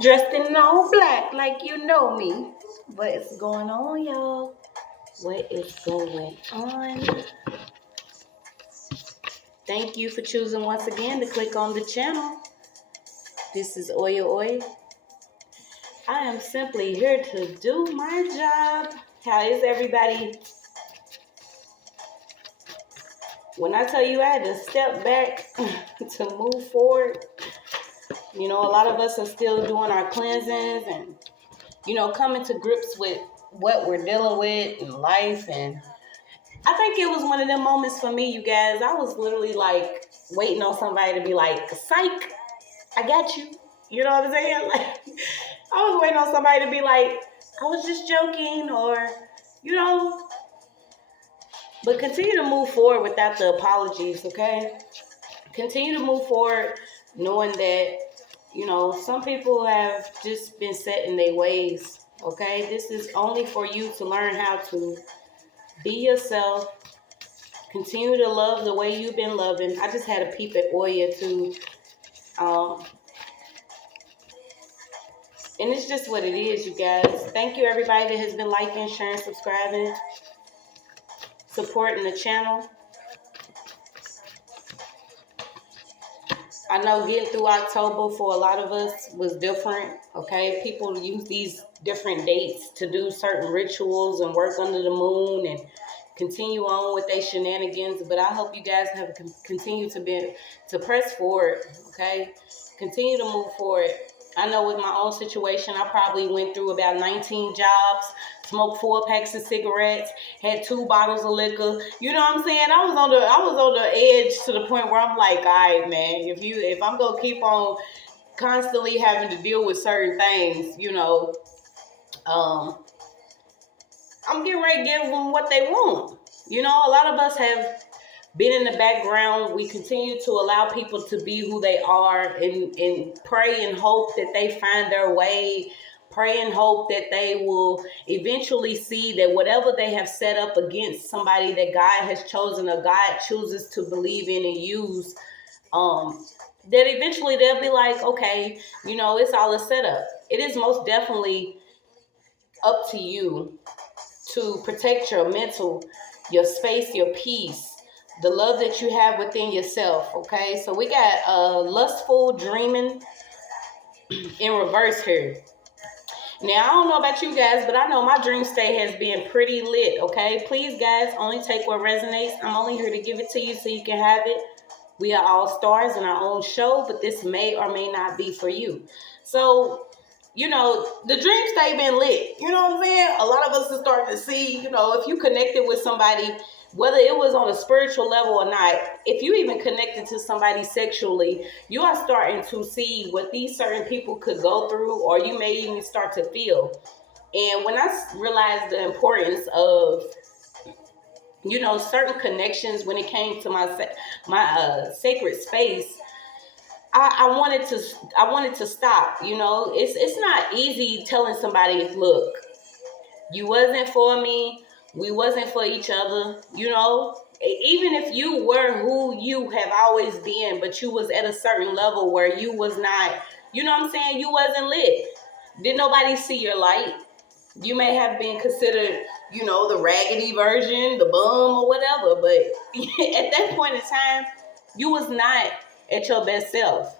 Dressed in all black like you know me. What is going on, y'all? What is going on? Thank you for choosing once again to click on the channel. This is OYAOY. I am simply here to do my job. How is everybody? When I tell you I had to step back to move forward, a lot of us are still doing our cleansings and, coming to grips with what we're dealing with in life. And I think it was one of them moments for me, you guys. I was literally like waiting on somebody to be like, psych, I got you. You know what I'm saying? Like, I was waiting on somebody to be like, I was just joking, or, but continue to move forward without the apologies, okay? Continue to move forward knowing that, some people have just been set in their ways, okay? This is only for you to learn how to be yourself. Continue to love the way you've been loving. I just had a peep at Oya too. And it's just what it is, you guys. Thank you, everybody that has been liking, sharing, subscribing, supporting the channel. I know getting through October for a lot of us was different, okay? People use these different dates to do certain rituals and work under the moon and continue on with their shenanigans. But I hope you guys have continued to press forward, okay? Continue to move forward. I know with my own situation, I probably went through about 19 jobs, smoked 4 packs of cigarettes, had 2 bottles of liquor. You know what I'm saying? I was on the edge to the point where I'm like, all right, man, if I'm gonna keep on constantly having to deal with certain things, I'm getting ready to give them what they want. A lot of us have been in the background. We continue to allow people to be who they are and pray and hope that they find their way. Pray and hope that they will eventually see that whatever they have set up against somebody that God has chosen or God chooses to believe in and use, that eventually they'll be like, okay, it's all a setup. It is most definitely up to you to protect your mental, your space, your peace, the love that you have within yourself, okay? So we got Lustful Dreaming in reverse here. Now, I don't know about you guys, but I know my dream state has been pretty lit, okay? Please, guys, only take what resonates. I'm only here to give it to you so you can have it. We are all stars in our own show, but this may or may not be for you. So, the dream state been lit. You know what I'm saying? A lot of us are starting to see, if you connected with somebody, whether it was on a spiritual level or not, if you even connected to somebody sexually, you are starting to see what these certain people could go through, or you may even start to feel. And when I realized the importance of, certain connections when it came to my sacred space, I wanted to stop. It's not easy telling somebody, look, you wasn't for me, we wasn't for each other. Even if you were who you have always been, but you was at a certain level where you was not, you know what I'm saying, you wasn't lit. Didn't nobody see your light. You may have been considered, the raggedy version, the bum or whatever, but at that point in time, you was not at your best self.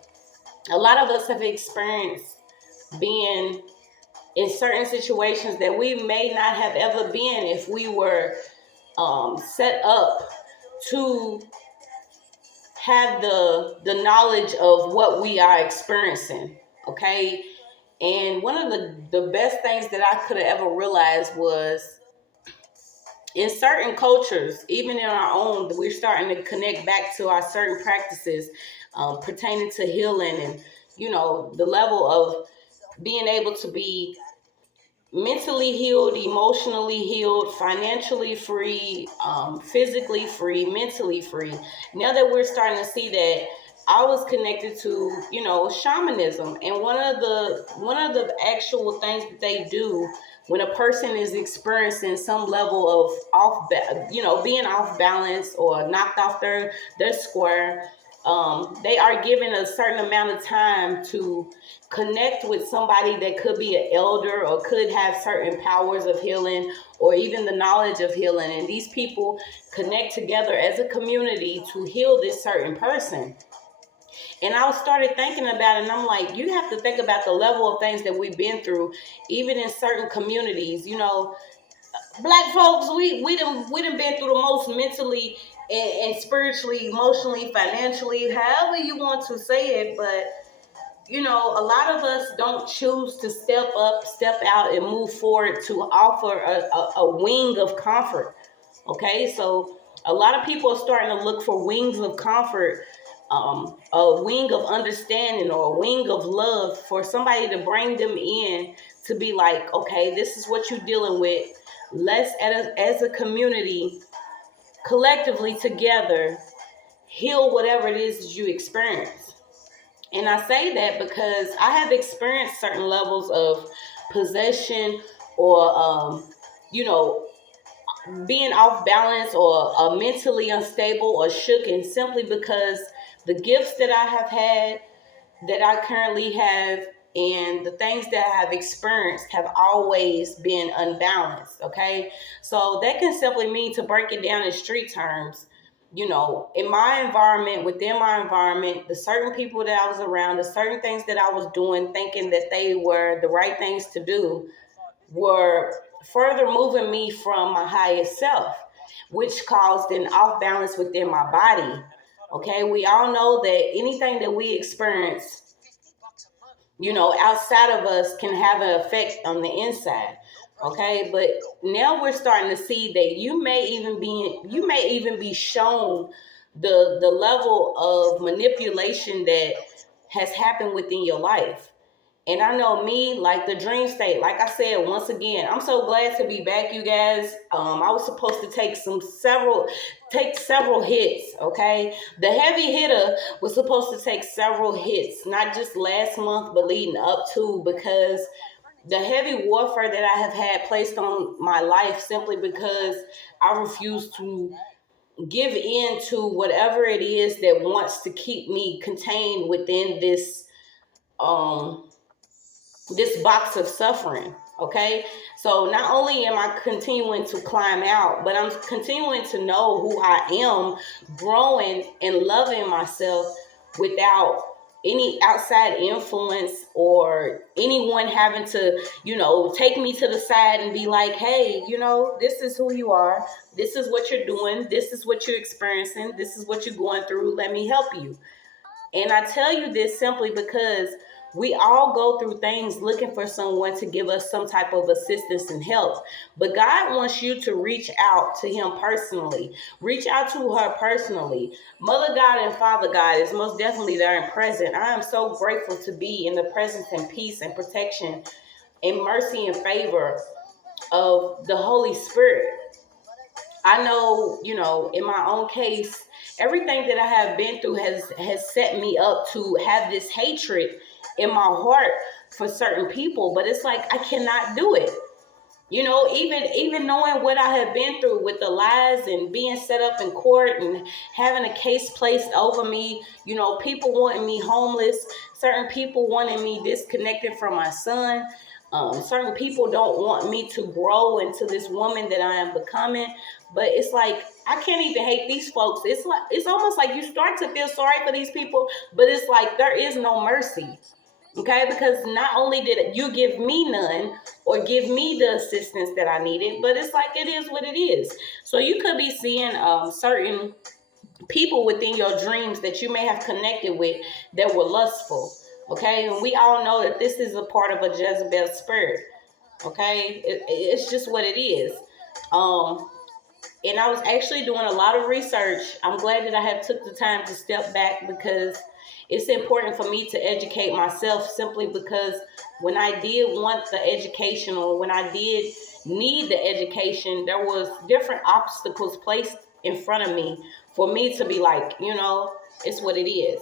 A lot of us have experienced being in certain situations that we may not have ever been if we were set up to have the knowledge of what we are experiencing, okay? And one of the best things that I could have ever realized was in certain cultures, even in our own, we're starting to connect back to our certain practices pertaining to healing and, the level of being able to be mentally healed, emotionally healed, financially free, physically free, mentally free. Now that we're starting to see that, I was connected to, shamanism, and one of the actual things that they do when a person is experiencing some level of being off balance or knocked off their square, They are given a certain amount of time to connect with somebody that could be an elder or could have certain powers of healing or even the knowledge of healing. And these people connect together as a community to heal this certain person. And I started thinking about it, and I'm like, you have to think about the level of things that we've been through, even in certain communities. You know, Black folks, we done been through the most mentally and spiritually, emotionally, financially, however you want to say it. But you know, a lot of us don't choose to step up, step out, and move forward to offer a wing of comfort. Okay, so a lot of people are starting to look for wings of comfort, a wing of understanding or a wing of love for somebody to bring them in to be like, okay, this is what you're dealing with. Let's, as a community, collectively together, heal whatever it is that you experience. And I say that because I have experienced certain levels of possession or, you know, being off balance or mentally unstable or shooken simply because the gifts that I have had, that I currently have, and the things that I have experienced have always been unbalanced. Okay, so that can simply mean, to break it down in street terms, you know, in my environment, within my environment, the certain people that I was around, the certain things that I was doing, thinking that they were the right things to do, were further moving me from my highest self, which caused an off balance within my body. Okay, we all know that anything that we experience, you know, outside of us can have an effect on the inside. Okay, but now we're starting to see that you may even be shown the level of manipulation that has happened within your life. And I know me, like the dream state, like I said, once again, I'm so glad to be back, you guys. I was supposed to take several hits, okay? The heavy hitter was supposed to take several hits, not just last month, but leading up to, because the heavy warfare that I have had placed on my life simply because I refuse to give in to whatever it is that wants to keep me contained within um this box of suffering. Okay, so not only am I continuing to climb out, but I'm continuing to know who I am, growing and loving myself without any outside influence or anyone having to, you know, take me to the side and be like, hey, you know, this is who you are, this is what you're doing, this is what you're experiencing, this is what you're going through, let me help you. And I tell you this simply because we all go through things looking for someone to give us some type of assistance and help. But God wants you to reach out to Him personally. Reach out to her personally. Mother God and Father God is most definitely there and present. I am so grateful to be in the presence and peace and protection and mercy and favor of the Holy Spirit. I know, you know, in my own case, everything that I have been through has set me up to have this hatred in my heart for certain people, but it's like I cannot do it. You know, even knowing what I have been through with the lies and being set up in court and having a case placed over me, you know, people wanting me homeless, certain people wanting me disconnected from my son. Certain people don't want me to grow into this woman that I am becoming. But it's like I can't even hate these folks. It's almost like you start to feel sorry for these people, but it's like there is no mercy. Okay, because not only did you give me none or give me the assistance that I needed, but it's like it is what it is. So you could be seeing certain people within your dreams that you may have connected with that were lustful. Okay, and we all know that this is a part of a Jezebel spirit. Okay, it's just what it is. Um, and I was actually doing a lot of research. I'm glad that I have took the time to step back because it's important for me to educate myself, simply because when I did want the education or when I did need the education, there was different obstacles placed in front of me for me to be like, you know, it's what it is.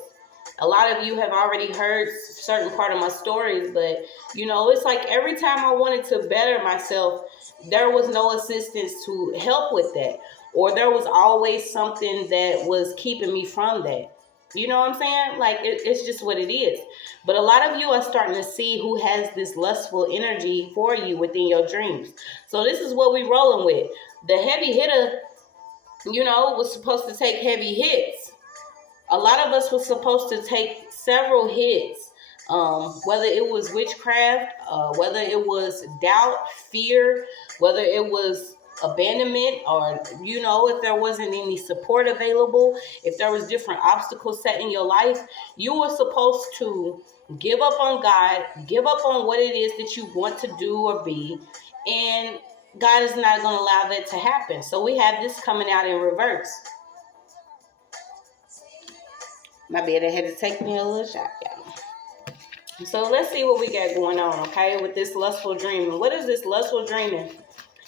A lot of you have already heard certain part of my stories, but you know, it's like every time I wanted to better myself, there was no assistance to help with that, or there was always something that was keeping me from that. You know what I'm saying? Like, it's just what it is. But a lot of you are starting to see who has this lustful energy for you within your dreams. So this is what we rolling with. The heavy hitter, was supposed to take heavy hits. A lot of us were supposed to take several hits, whether it was witchcraft, whether it was doubt, fear, whether it was abandonment, or if there wasn't any support available, if there was different obstacles set in your life, you were supposed to give up on God, give up on what it is that you want to do or be, and God is not going to allow that to happen. So we have this coming out in reverse. My bad, I had to take me a little shot, y'all. So let's see what we got going on, okay, with this lustful dreaming. What is this lustful dreaming?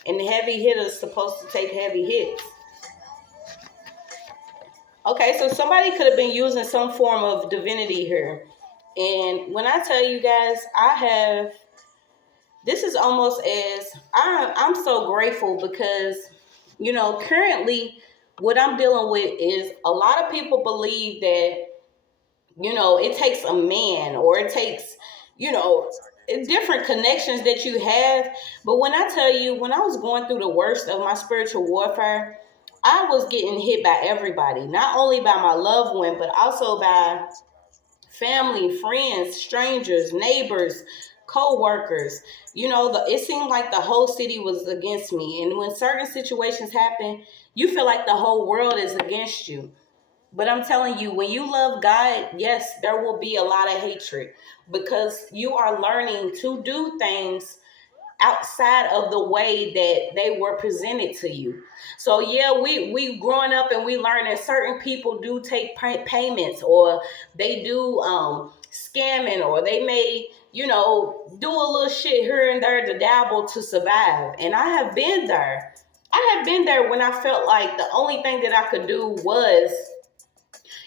And the heavy hitters supposed to take heavy hits. Okay, so somebody could have been using some form of divinity here. And when I tell you guys, this is almost as, I'm so grateful because, currently what I'm dealing with is a lot of people believe that it takes a man, or it takes, different connections that you have. But when I tell you, when I was going through the worst of my spiritual warfare, I was getting hit by everybody, not only by my loved one, but also by family, friends, strangers, neighbors, co-workers. It seemed like the whole city was against me. And when certain situations happen, you feel like the whole world is against you. But I'm telling you, when you love God, yes, there will be a lot of hatred, because you are learning to do things outside of the way that they were presented to you. So yeah, we growing up and we learn that certain people do take payments, or they do scamming, or they may do a little shit here and there to dabble to survive. And I have been there. When I felt like the only thing that I could do was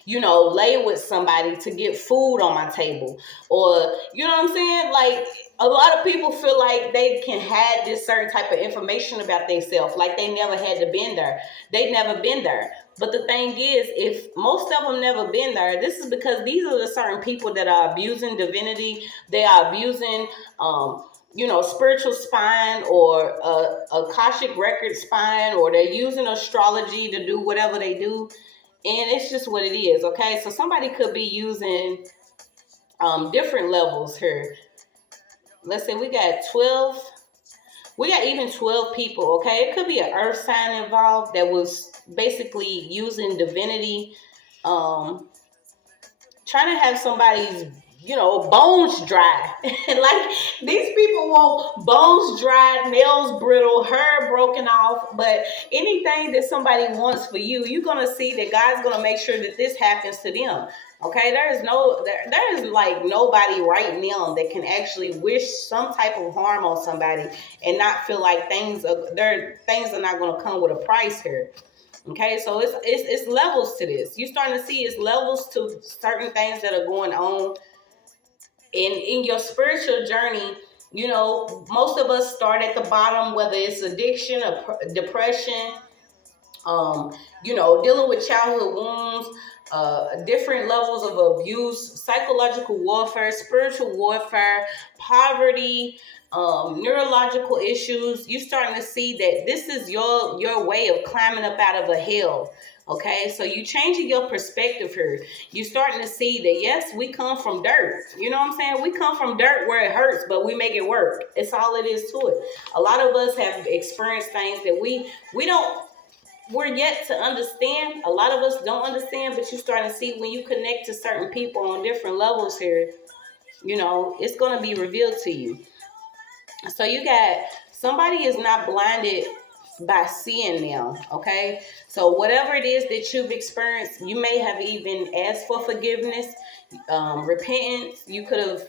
lay with somebody to get food on my table. Or, you know what I'm saying? Like, a lot of people feel like they can hide this certain type of information about themselves, like they never had to been there. They never been there. But the thing is, if most of them never been there, this is because these are the certain people that are abusing divinity. They are abusing, spiritual spine, or Akashic record spine, or they're using astrology to do whatever they do. And it's just what it is, okay? So somebody could be using different levels here. Let's say we got even 12 people, okay? It could be an earth sign involved that was basically using divinity, trying to have somebody's bones dry. Like, these people want bones dry, nails brittle, hair broken off. But anything that somebody wants for you, you're gonna see that God's gonna make sure that this happens to them. Okay, there is like nobody right now that can actually wish some type of harm on somebody and not feel like things are not gonna come with a price here. Okay, so it's levels to this. You're starting to see it's levels to certain things that are going on in your spiritual journey. Most of us start at the bottom, whether it's addiction or depression, dealing with childhood wounds, different levels of abuse, psychological warfare, spiritual warfare, poverty, neurological issues. You're starting to see that this is your way of climbing up out of a hell. Okay, so you changing your perspective here. You're starting to see that, yes, we come from dirt. You know what I'm saying? We come from dirt where it hurts, but we make it work. It's all it is to it. A lot of us have experienced things that we're yet to understand. A lot of us don't understand, but you're starting to see when you connect to certain people on different levels here, it's going to be revealed to you. So you got somebody is not blinded by seeing now, okay? So whatever it is that you've experienced, you may have even asked for forgiveness, repentance. You could have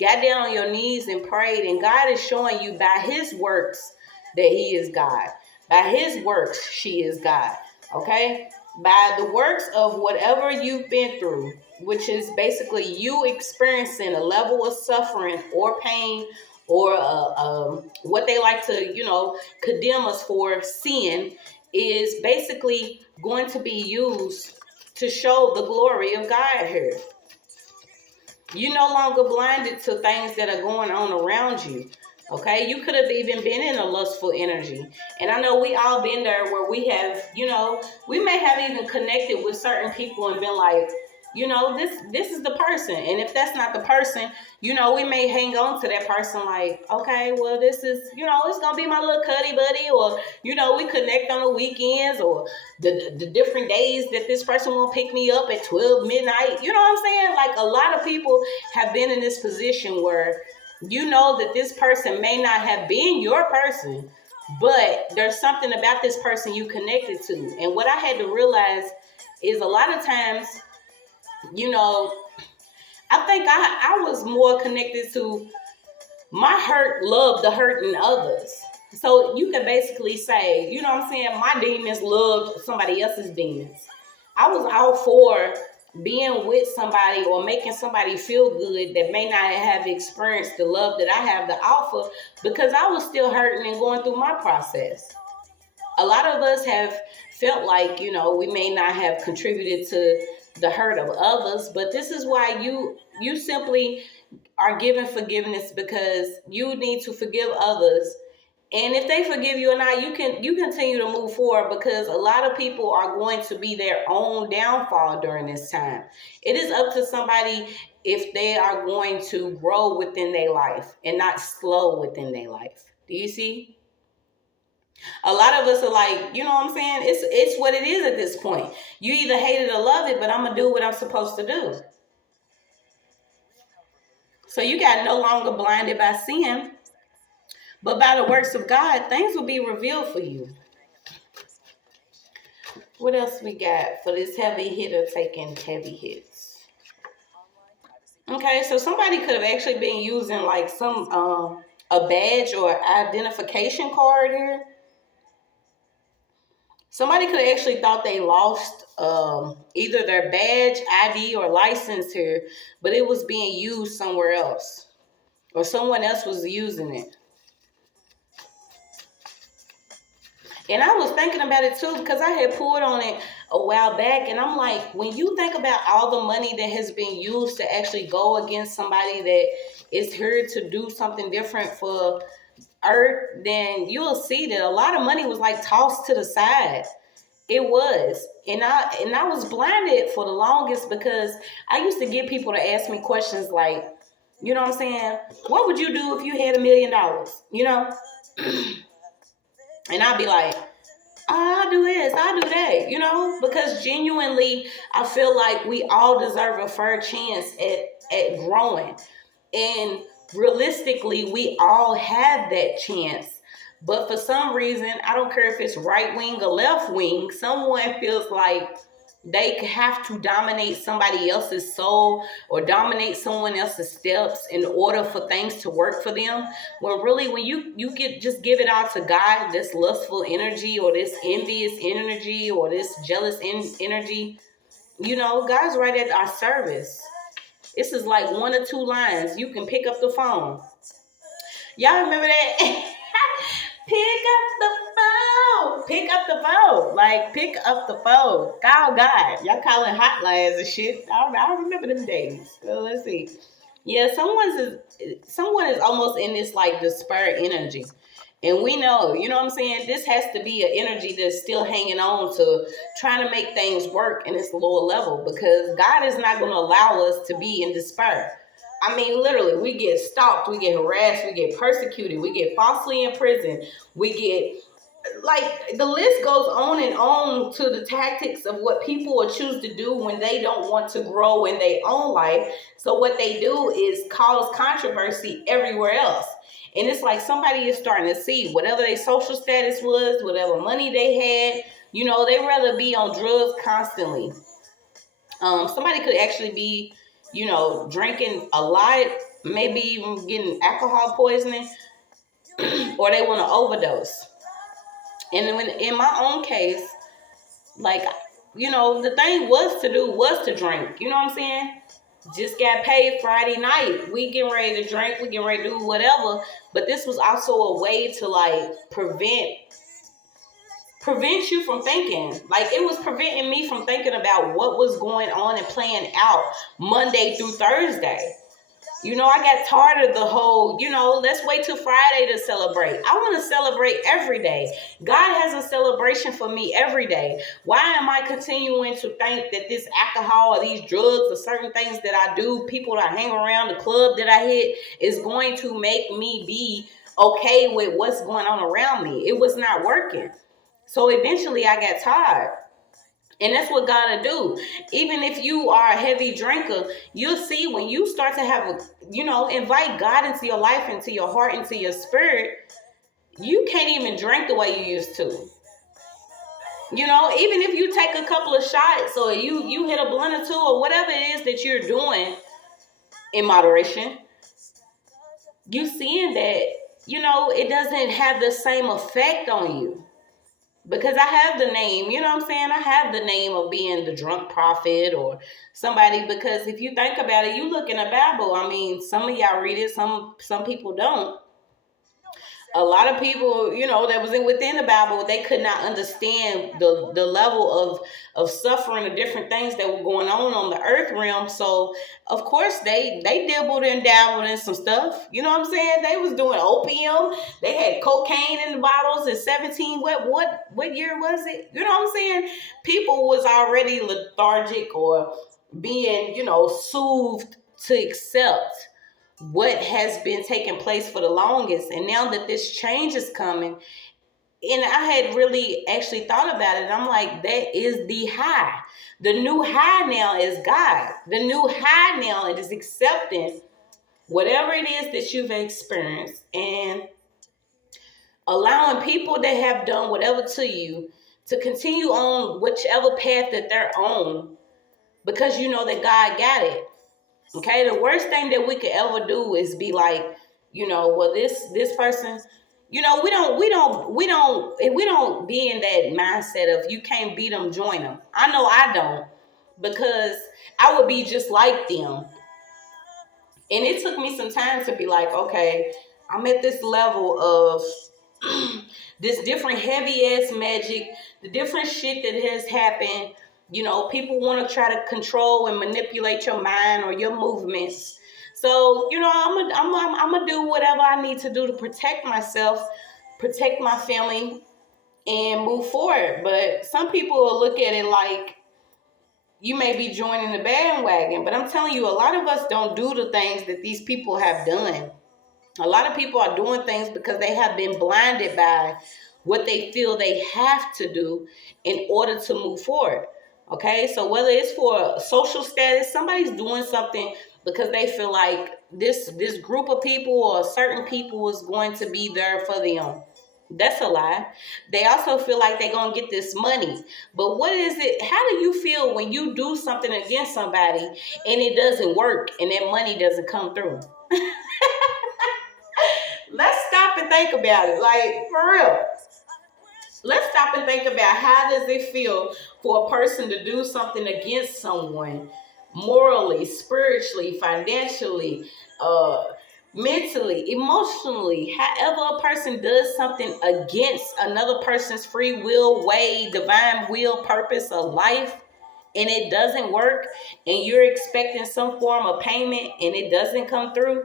got down on your knees and prayed, and God is showing you by his works that he is God. By his works, she is God, okay? By the works of whatever you've been through, which is basically you experiencing a level of suffering or pain, or what they like to, condemn us for, sin, is basically going to be used to show the glory of God here. You're no longer blinded to things that are going on around you. Okay, you could have even been in a lustful energy. And I know we all been there where we have, we may have even connected with certain people and been like, this is the person. And if that's not the person, we may hang on to that person like, okay, well, this is, it's going to be my little cuddy buddy, or, we connect on the weekends, or the different days that this person will pick me up at 12 midnight. You know what I'm saying? Like, a lot of people have been in this position where that this person may not have been your person, but there's something about this person you connected to. And what I had to realize is a lot of times, I think I was more connected to my hurt, love the hurt in others. So you can basically say, my demons loved somebody else's demons. I was all for being with somebody or making somebody feel good that may not have experienced the love that I have to offer, because I was still hurting and going through my process. A lot of us have felt like, we may not have contributed to the hurt of others, but this is why you simply are given forgiveness, because you need to forgive others. And if they forgive you or not, you continue to move forward, because a lot of people are going to be their own downfall during this time. It is up to somebody if they are going to grow within their life and not slow within their life. Do you see? A lot of us are like, you know what I'm saying? It's what it is at this point. You either hate it or love it, but I'm going to do what I'm supposed to do. So you got no longer blinded by sin, but by the works of God, things will be revealed for you. What else we got for this heavy hitter taking heavy hits? Okay, so somebody could have actually been using like some a badge or identification card here. Somebody could have actually thought they lost either their badge, ID, or license here, but it was being used somewhere else, or someone else was using it. And I was thinking about it too, because I had pulled on it a while back, and I'm like, when you think about all the money that has been used to actually go against somebody that is here to do something different for Earth, then you'll see that a lot of money was like tossed to the side. It was. And I was blinded for the longest, because I used to get people to ask me questions like, you know what I'm saying? What would you do if you had $1 million? And I'd be like, I'll do this, I'll do that, because genuinely, I feel like we all deserve a fair chance at growing. And realistically, we all have that chance. But for some reason, I don't care if it's right wing or left wing, someone feels like they have to dominate somebody else's soul or dominate someone else's steps in order for things to work for them. When really, when you just give it out to God, this lustful energy or this envious energy or this jealous energy, God's right at our service. This is like 1 or 2 lines. You can pick up the phone. Y'all remember that? Pick up the phone. Pick up the phone. Like, pick up the phone. Call God. Y'all calling hotlines and shit. I remember them days. So let's see. Yeah, someone is almost in this like despair energy. And we know, you know what I'm saying? This has to be an energy that's still hanging on to trying to make things work in this lower level, because God is not going to allow us to be in despair. I mean, literally, we get stalked, we get harassed, we get persecuted, we get falsely imprisoned, we get, like, the list goes on and on to the tactics of what people will choose to do when they don't want to grow in their own life. So what they do is cause controversy everywhere else. And it's like somebody is starting to see whatever their social status was, whatever money they had, they'd rather be on drugs constantly. Somebody could actually be, drinking a lot, maybe even getting alcohol poisoning, or they want to overdose. And when in my own case, like, the thing was to drink. You know what I'm saying? Just got paid Friday night. We getting ready to drink. We getting ready to do whatever. But this was also a way to like prevent prevents you from thinking. Like, it was preventing me from thinking about what was going on and playing out Monday through Thursday. You know, I got tired of the whole, let's wait till Friday to celebrate. I want to celebrate every day. God has a celebration for me every day. Why am I continuing to think that this alcohol or these drugs or certain things that I do, people that I hang around, the club that I hit, is going to make me be okay with what's going on around me? It was not working. So eventually I got tired. And that's what God will do. Even if you are a heavy drinker, you'll see when you start to have invite God into your life, into your heart, into your spirit, you can't even drink the way you used to. Even if you take a couple of shots or you hit a blunt or two or whatever it is that you're doing in moderation, you seeing that, it doesn't have the same effect on you. Because I have the name, I have the name of being the drunk prophet or somebody. Because if you think about it, you look in the Bible. I mean, some of y'all read it, some people don't. A lot of people, that was within the Bible, they could not understand the level of suffering, the different things that were going on the earth realm. So, of course, they dibbled and dabbled in some stuff. You know what I'm saying? They was doing opium. They had cocaine in the bottles at 17. What year was it? You know what I'm saying? People was already lethargic or being, soothed to accept what has been taking place for the longest. And now that this change is coming, and I had really actually thought about it, I'm like, that is the high. The new high now is God. The new high now is accepting whatever it is that you've experienced and allowing people that have done whatever to you to continue on whichever path that they're on, because you know that God got it. Okay, the worst thing that we could ever do is be like, well, this person, we don't be in that mindset of you can't beat them, join them. I know I don't, because I would be just like them. And it took me some time to be like, okay, I'm at this level of this different heavy ass magic, the different shit that has happened. People want to try to control and manipulate your mind or your movements. So, I'm gonna do whatever I need to do to protect myself, protect my family, and move forward. But some people will look at it like you may be joining the bandwagon. But I'm telling you, a lot of us don't do the things that these people have done. A lot of people are doing things because they have been blinded by what they feel they have to do in order to move forward. Okay, so whether it's for social status, somebody's doing something because they feel like this group of people or certain people is going to be there for them. That's a lie. They also feel like they're going to get this money. But what is it? How do you feel when you do something against somebody and it doesn't work and that money doesn't come through? Let's stop and think about it. Like, for real. Let's stop and think about how does it feel for a person to do something against someone morally, spiritually, financially, mentally, emotionally. However a person does something against another person's free will, way, divine will, purpose of life, and it doesn't work, and you're expecting some form of payment and it doesn't come through,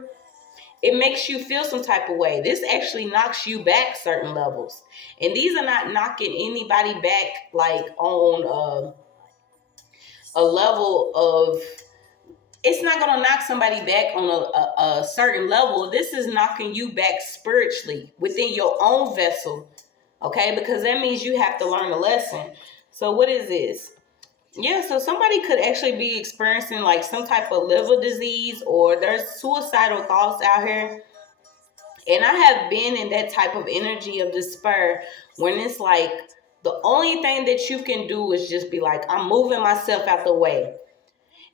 it makes you feel some type of way. This actually knocks you back certain levels. And these are not knocking anybody back like on a level of, it's not going to knock somebody back on a certain level. This is knocking you back spiritually within your own vessel. Okay, because that means you have to learn a lesson. So what is this? Yeah, so somebody could actually be experiencing like some type of liver disease, or there's suicidal thoughts out here. And I have been in that type of energy of despair when it's like the only thing that you can do is just be like, I'm moving myself out the way.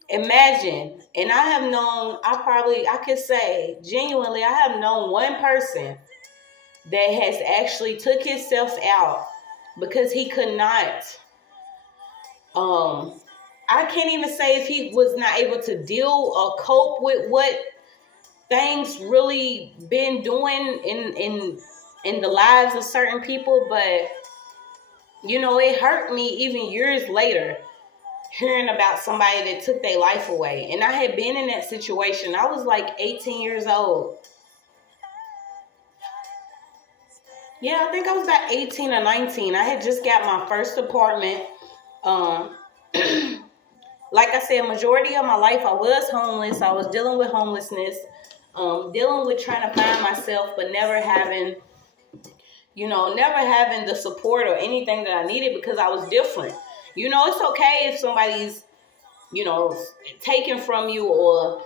Imagine, and I have known, I could say genuinely, I have known one person that has actually took himself out because he could not, I can't even say if he was not able to deal or cope with what things really been doing in the lives of certain people, but You know, it hurt me even years later hearing about somebody that took their life away. And I had been in that situation. I was like 18 years old. Yeah, I think I was about 18 or 19. I had just got my first apartment. Um, like I said, majority of my life I was homeless. I was dealing with homelessness, dealing with trying to find myself, but never having, never having the support or anything that I needed because I was different. You know, it's okay if somebody's, taken from you, or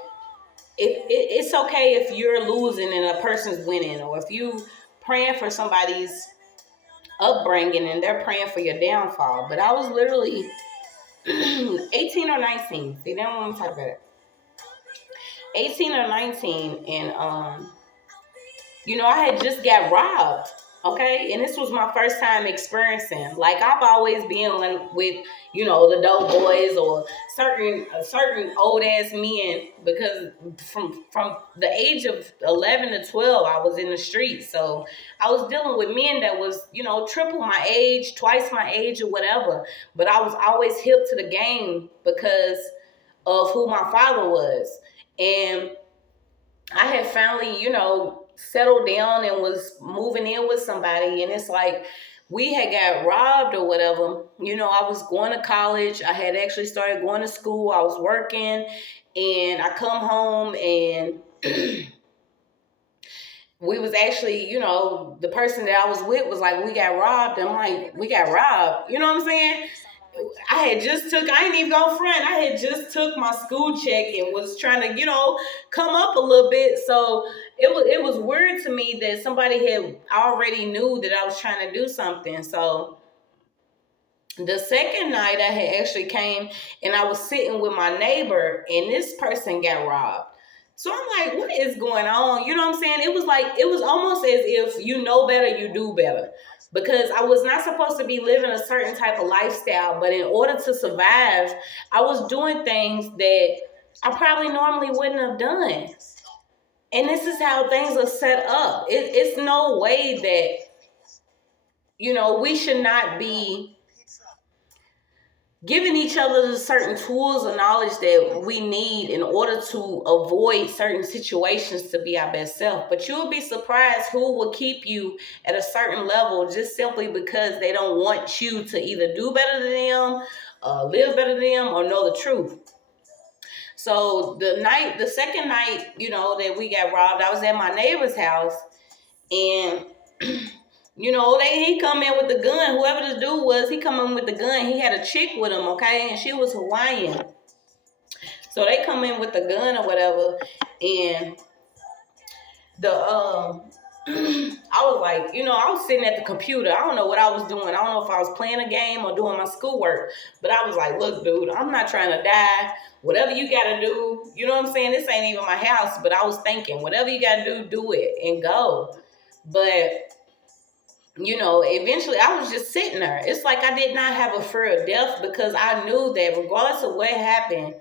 it's okay if you're losing and a person's winning, or if you praying for somebody's upbringing and they're praying for your downfall. But I was literally 18 or 19. See, now when we talk about it, 18 or 19, and I had just got robbed. Okay, and this was my first time experiencing. Like, I've always been with, the dope boys or certain old ass men, because from the age of 11 to 12, I was in the streets. So I was dealing with men that was, triple my age, twice my age, or whatever. But I was always hip to the game because of who my father was, and I had finally, settled down and was moving in with somebody. And it's like, we had got robbed or whatever. I was going to college. I had actually started going to school. I was working, and I come home, and we was actually, the person that I was with was like, we got robbed. I'm like, we got robbed. You know what I'm saying? I ain't even gonna front. I had just took my school check and was trying to, come up a little bit. So it was weird to me that somebody had already knew that I was trying to do something. So the second night I had actually came, and I was sitting with my neighbor, and this person got robbed. So I'm like, what is going on? You know what I'm saying? It was almost as if you know better, you do better. Because I was not supposed to be living a certain type of lifestyle, but in order to survive, I was doing things that I probably normally wouldn't have done. And this is how things are set up. It's no way that, we should not be giving each other the certain tools and knowledge that we need in order to avoid certain situations to be our best self. But you'll be surprised who will keep you at a certain level just simply because they don't want you to either do better than them, live better than them, or know the truth. So the second night, that we got robbed, I was at my neighbor's house, and he come in with the gun. Whoever this dude was, he come in with the gun. He had a chick with him, okay? And she was Hawaiian. So they come in with the gun or whatever. And I was like, I was sitting at the computer. I don't know what I was doing. I don't know if I was playing a game or doing my schoolwork. But I was like, look, dude, I'm not trying to die. Whatever you got to do, you know what I'm saying? This ain't even my house. But I was thinking, whatever you got to do it and go. But eventually I was just sitting there. It's like I did not have a fear of death, because I knew that regardless of what happened,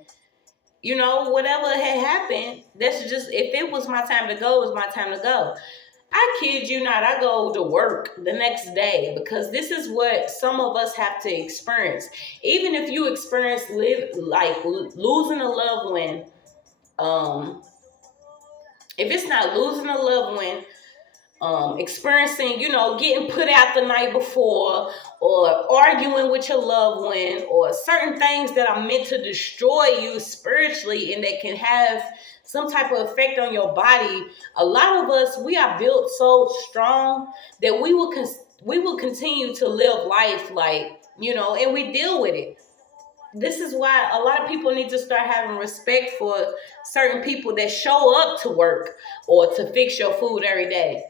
whatever had happened, that's just, if it was my time to go, it was my time to go. I kid you not, I go to work the next day, because this is what some of us have to experience. Even if you experience losing a loved one, if it's not losing a loved one, experiencing, getting put out the night before, or arguing with your loved one, or certain things that are meant to destroy you spiritually and that can have some type of effect on your body. A lot of us, we are built so strong that we will continue to live life and we deal with it. This is why a lot of people need to start having respect for certain people that show up to work or to fix your food every day.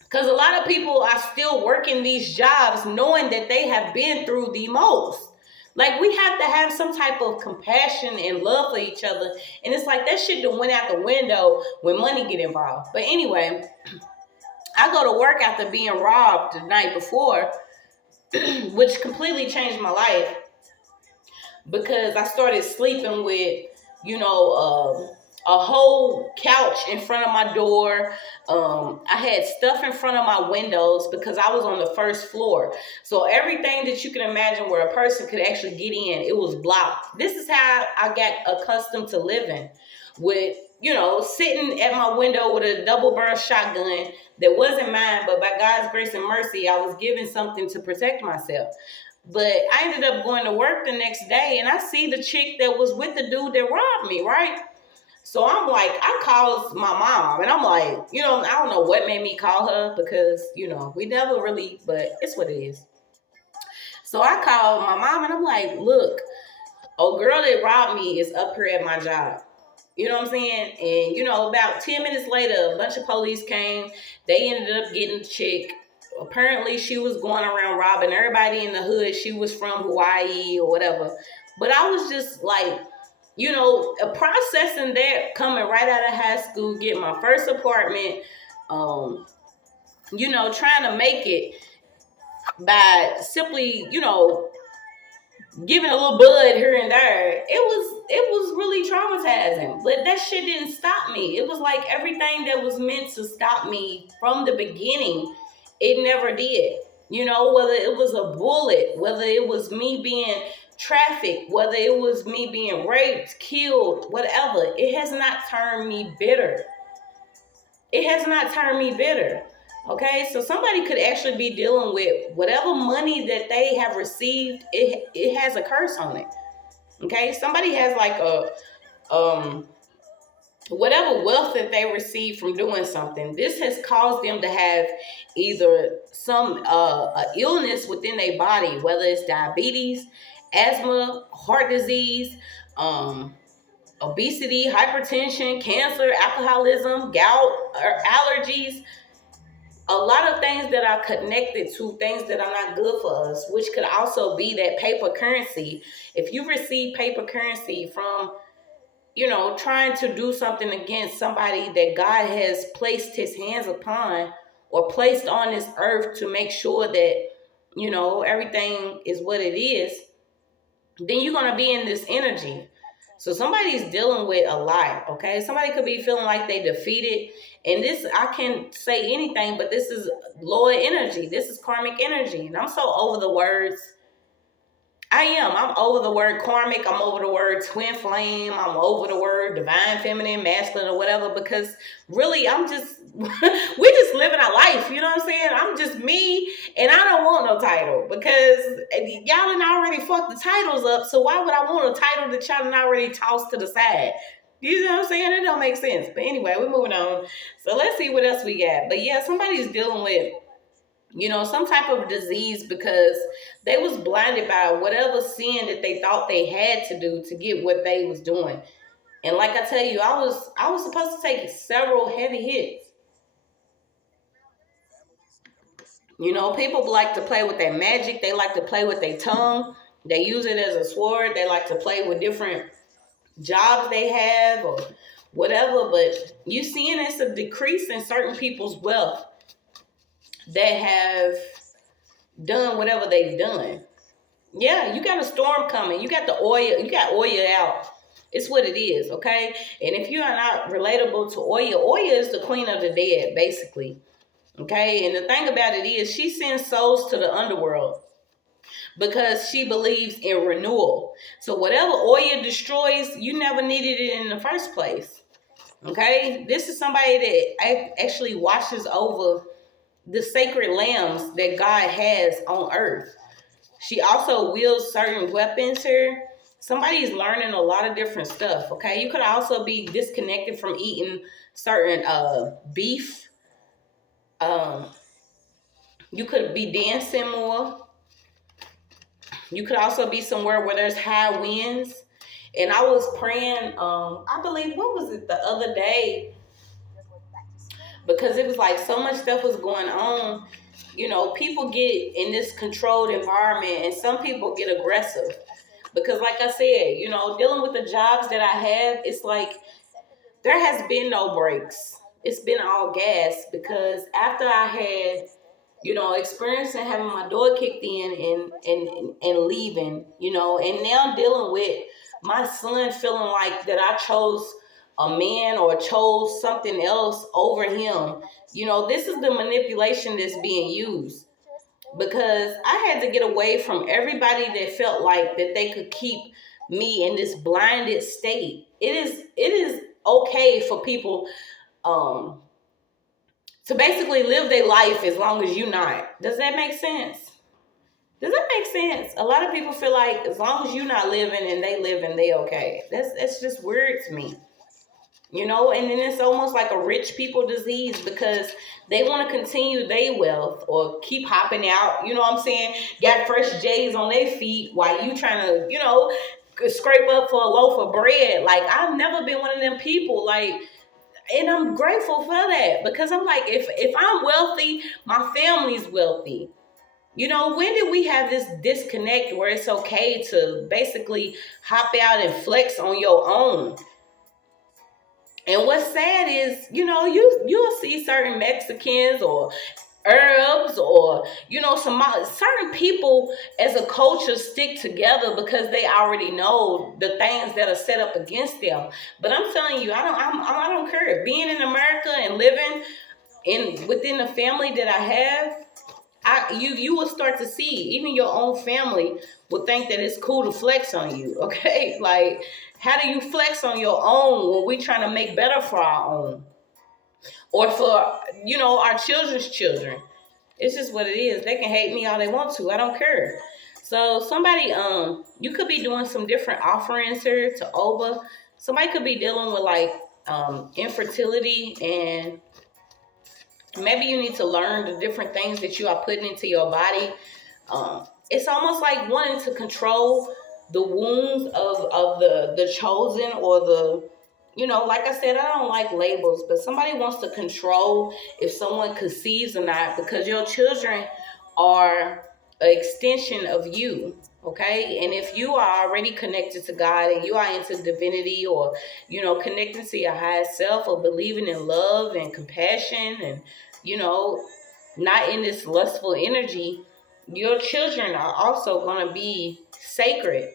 Because a lot of people are still working these jobs knowing that they have been through the most. Like, we have to have some type of compassion and love for each other. And it's like that shit that went out the window when money get involved. But anyway, I go to work after being robbed the night before, which completely changed my life. Because I started sleeping with, a whole couch in front of my door. I had stuff in front of my windows because I was on the first floor. So everything that you can imagine where a person could actually get in, it was blocked. This is how I got accustomed to living, with, sitting at my window with a double barrel shotgun that wasn't mine, but by God's grace and mercy, I was given something to protect myself. But I ended up going to work the next day, and I see the chick that was with the dude that robbed me, right? So I'm like, I called my mom, and I'm like, I don't know what made me call her, because, we never really, but it's what it is. So I called my mom, and I'm like, look, a girl that robbed me is up here at my job. You know what I'm saying? And, about 10 minutes later, a bunch of police came. They ended up getting the chick. Apparently, she was going around robbing everybody in the hood. She was from Hawaii or whatever. But I was just like, a processing that, coming right out of high school, getting my first apartment, trying to make it by simply, giving a little bud here and there. It was really traumatizing, but that shit didn't stop me. It was like everything that was meant to stop me from the beginning, it never did. Whether it was a bullet, whether it was me being trafficked, whether it was me being raped, killed, whatever, it has not turned me bitter. It has not turned me bitter. Okay, so somebody could actually be dealing with whatever money that they have received. It has a curse on it. Okay, somebody has like a whatever wealth that they receive from doing something. This has caused them to have either some illness within their body, whether it's diabetes, asthma, heart disease, obesity, hypertension, cancer, alcoholism, gout, or allergies. A lot of things that are connected to things that are not good for us, which could also be that paper currency. If you receive paper currency from, trying to do something against somebody that God has placed his hands upon or placed on this earth to make sure that, everything is what it is, then you're going to be in this energy. So somebody's dealing with a lot, okay? Somebody could be feeling like they defeated. And this, I can't say anything, but this is lower energy. This is karmic energy. And I'm so over the words. I'm over the word karmic. I'm over the word twin flame. I'm over the word divine feminine, masculine, or whatever, because really we're just living our life. You know what I'm saying? I'm just me, and I don't want no title, because y'all done already fucked the titles up. So why would I want a title that y'all done already tossed to the side? You know what I'm saying? It don't make sense. But anyway, we're moving on. So let's see what else we got. But yeah, somebody's dealing with, some type of disease, because they was blinded by whatever sin that they thought they had to do to get what they was doing. And like I tell you, I was supposed to take several heavy hits. People like to play with their magic. They like to play with their tongue. They use it as a sword. They like to play with different jobs they have or whatever. But you seeing it's a decrease in certain people's wealth that have done whatever they've done. Yeah, you got a storm coming. You got you got Oya out. It's what it is, okay? And if you are not relatable to Oya is the queen of the dead, basically. Okay? And the thing about it is, she sends souls to the underworld because she believes in renewal. So whatever Oya destroys, you never needed it in the first place. Okay? This is somebody that actually watches over the sacred lambs that God has on earth. She also wields certain weapons here. Somebody's learning a lot of different stuff, okay? You could also be disconnected from eating certain beef. You could be dancing more. You could also be somewhere where there's high winds. And I was praying, I believe, what was it, the other day? Because it was like so much stuff was going on. People get in this controlled environment, and some people get aggressive. Because like I said, dealing with the jobs that I have, it's like there has been no breaks. It's been all gas, because after I had, experiencing having my door kicked in and leaving, and now dealing with my son feeling like that I chose a man or chose something else over him. You know, this is the manipulation that's being used. Because I had to get away from everybody that felt like that they could keep me in this blinded state. It is okay for people to basically live their life as long as you're not. Does that make sense? Does that make sense? A lot of people feel like as long as you're not living and they living, they okay. That's just weird to me. You know, and then it's almost like a rich people disease because they want to continue their wealth or keep hopping out. You know what I'm saying? Got fresh J's on their feet while you trying to, you know, scrape up for a loaf of bread. Like, I've never been one of them people. Like, and I'm grateful for that because I'm like, if I'm wealthy, my family's wealthy. You know, when did we have this disconnect where it's okay to basically hop out and flex on your own? And what's sad is, you know, you'll see certain Mexicans or Arabs or, you know, some certain people as a culture stick together because they already know the things that are set up against them. But I'm telling you, I don't care. Being in America and living within the family that I have, you will start to see even your own family will think that it's cool to flex on you. Okay, like, how do you flex on your own when we trying to make better for our own or for, you know, our children's children? It's just what it is. They can hate me all they want to. I don't care. So somebody, you could be doing some different offerings here to Oba. Somebody could be dealing with like infertility, and maybe you need to learn the different things that you are putting into your body. It's almost like wanting to control the wounds of the chosen or the, you know, like I said, I don't like labels, but somebody wants to control if someone conceives or not because your children are an extension of you. Okay, and if you are already connected to God and you are into divinity or, you know, connecting to your highest self or believing in love and compassion and, you know, not in this lustful energy, your children are also going to be sacred.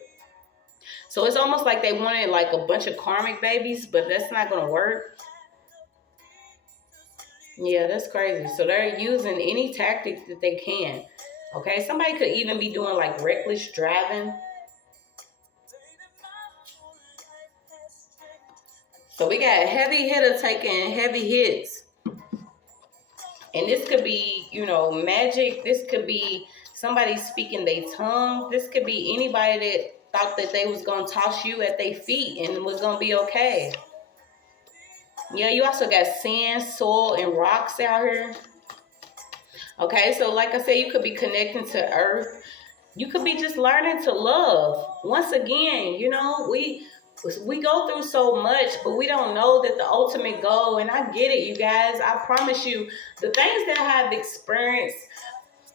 So it's almost like they wanted like a bunch of karmic babies, but that's not going to work. Yeah, that's crazy. So they're using any tactic that they can. Okay, somebody could even be doing like reckless driving. So we got a heavy hitter taking heavy hits. And this could be, you know, magic. This could be somebody speaking their tongue. This could be anybody that thought that they was going to toss you at their feet and was going to be okay. Yeah, you also got sand, soil, and rocks out here. Okay, so like I said, you could be connecting to earth. You could be just learning to love. Once again, you know, we go through so much, but we don't know that the ultimate goal, and I get it, you guys. I promise you, the things that I have experienced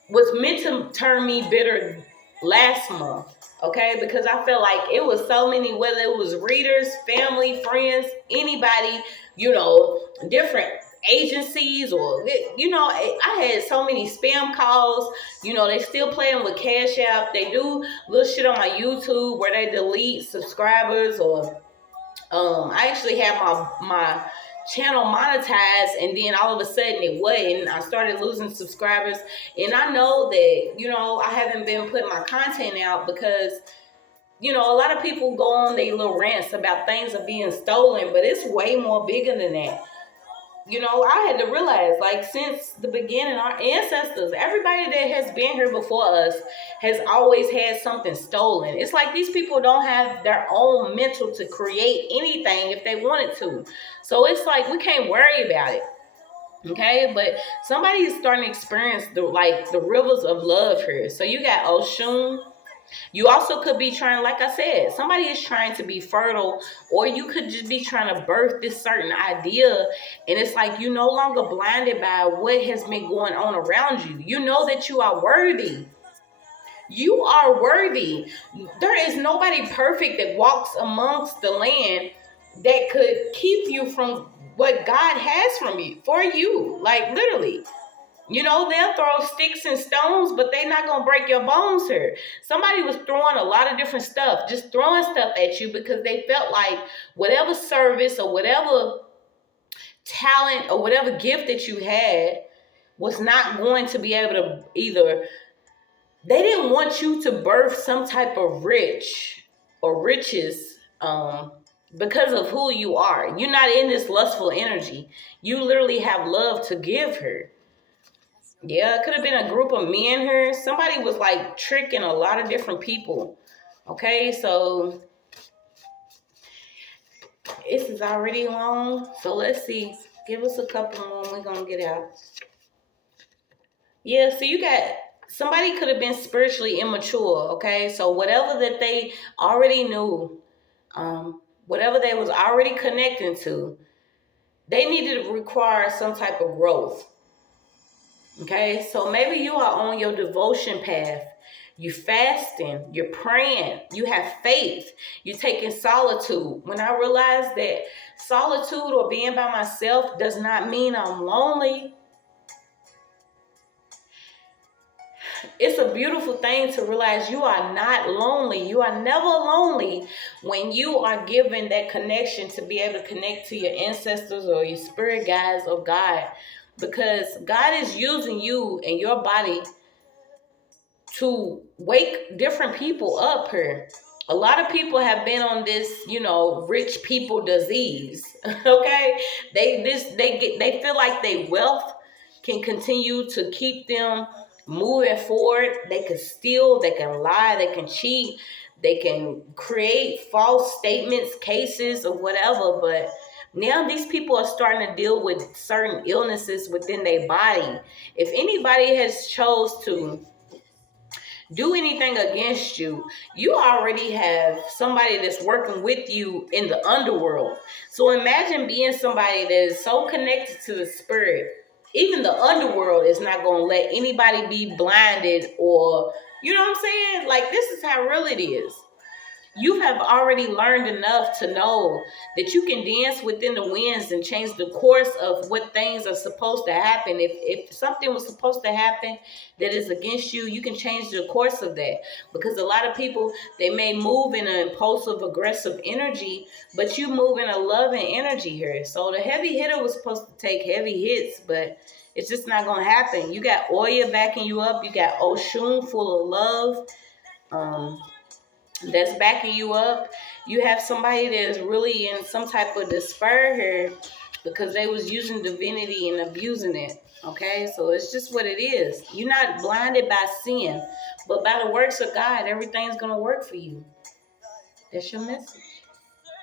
was meant to turn me bitter last month. Okay, because I felt like it was so many, whether it was readers, family, friends, anybody, you know, different agencies or, you know, I had so many spam calls. You know, they still playing with Cash App. They do little shit on my YouTube where they delete subscribers or I actually had my channel monetized, and then all of a sudden it wasn't. I started losing subscribers, and I know that, you know, I haven't been putting my content out because, you know, a lot of people go on their little rants about things are being stolen, but it's way more bigger than that. You know, I had to realize, like, since the beginning, our ancestors, everybody that has been here before us has always had something stolen. It's like these people don't have their own mental to create anything if they wanted to. So it's like we can't worry about it. Okay, but somebody is starting to experience the rivers of love here. So you got Oshun. You also could be trying, like I said, somebody is trying to be fertile, or you could just be trying to birth this certain idea. And it's like you're no longer blinded by what has been going on around you. You know that you are worthy. You are worthy. There is nobody perfect that walks amongst the land that could keep you from what God has from you for you. Like, literally. You know, they'll throw sticks and stones, but they're not going to break your bones here. Somebody was throwing a lot of different stuff, just throwing stuff at you because they felt like whatever service or whatever talent or whatever gift that you had was not going to be able to either. They didn't want you to birth some type of rich or riches because of who you are. You're not in this lustful energy. You literally have love to give her. Yeah, it could have been a group of men here. Somebody was like tricking a lot of different people. Okay, so this is already long. So let's see. Give us a couple more and we're going to get out. Yeah, so you got somebody could have been spiritually immature. Okay, so whatever that they already knew, whatever they was already connecting to, they needed to require some type of growth. Okay, so maybe you are on your devotion path. You're fasting, you're praying, you have faith, you're taking solitude. When I realized that solitude or being by myself does not mean I'm lonely, it's a beautiful thing to realize you are not lonely. You are never lonely when you are given that connection to be able to connect to your ancestors or your spirit guides or God. Because God is using you and your body to wake different people up here. A lot of people have been on this, rich people disease. Okay, they feel like their wealth can continue to keep them moving forward. They can steal, they can lie, they can cheat, they can create false statements, cases, or whatever. But now these people are starting to deal with certain illnesses within their body. If anybody has chose to do anything against you, you already have somebody that's working with you in the underworld. So imagine being somebody that is so connected to the spirit. Even the underworld is not going to let anybody be blinded or, you know what I'm saying? Like, this is how real it is. You have already learned enough to know that you can dance within the winds and change the course of what things are supposed to happen. If something was supposed to happen that is against you, you can change the course of that. Because a lot of people, they may move in an impulsive, aggressive energy, but you move in a loving energy here. So the heavy hitter was supposed to take heavy hits, but it's just not going to happen. You got Oya backing you up. You got Oshun full of love. That's backing you up. You have somebody that is really in some type of despair here because they was using divinity and abusing it. Okay, so it's just what it is. You're not blinded by sin, but by the works of God, everything's going to work for you. That's your message.